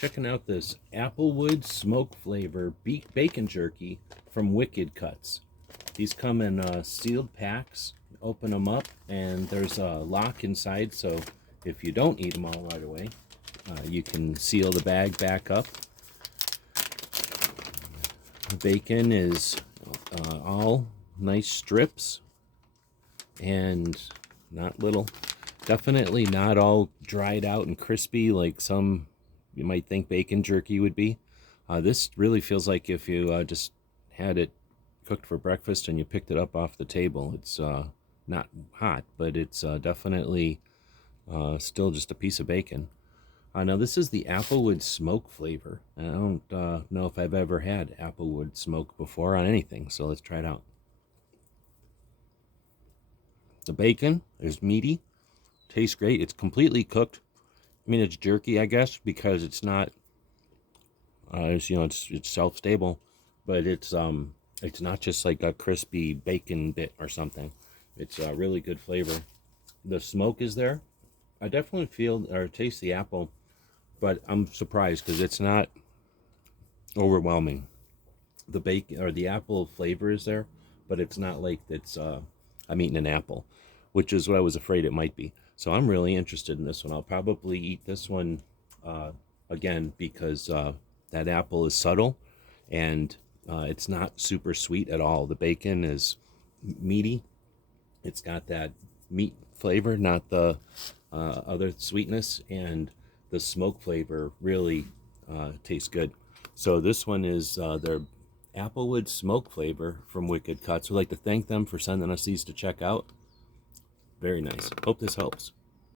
Checking out this Applewood smoke flavor bacon jerky from Wicked Cuts. These come in sealed packs. Open them up and there's a lock inside, so if you don't eat them all right away, you can seal the bag back up. The bacon is all nice strips and not little. Definitely not all dried out and crispy like some you might think bacon jerky would be. This really feels like if you just had it cooked for breakfast and you picked it up off the table. It's not hot, but it's definitely still just a piece of bacon. Now this is the Applewood smoke flavor. I don't know if I've ever had Applewood smoke before on anything, so let's try it out. The bacon is meaty, tastes great. It's completely cooked. I mean, it's jerky, I guess, because it's not, it's self-stable, but it's not just like a crispy bacon bit or something. It's a really good flavor. The smoke is there. I definitely feel or taste the apple, but I'm surprised because it's not overwhelming. The bacon or the apple flavor is there, but it's not like it's I'm eating an apple, which is what I was afraid it might be. So I'm really interested in this one. I'll probably eat this one again because that apple is subtle and it's not super sweet at all. The bacon is meaty. It's got that meat flavor, not the other sweetness, and the smoke flavor really tastes good. So this one is their Applewood smoke flavor from Wicked Cuts. We'd like to thank them for sending us these to check out. Very nice. Hope this helps.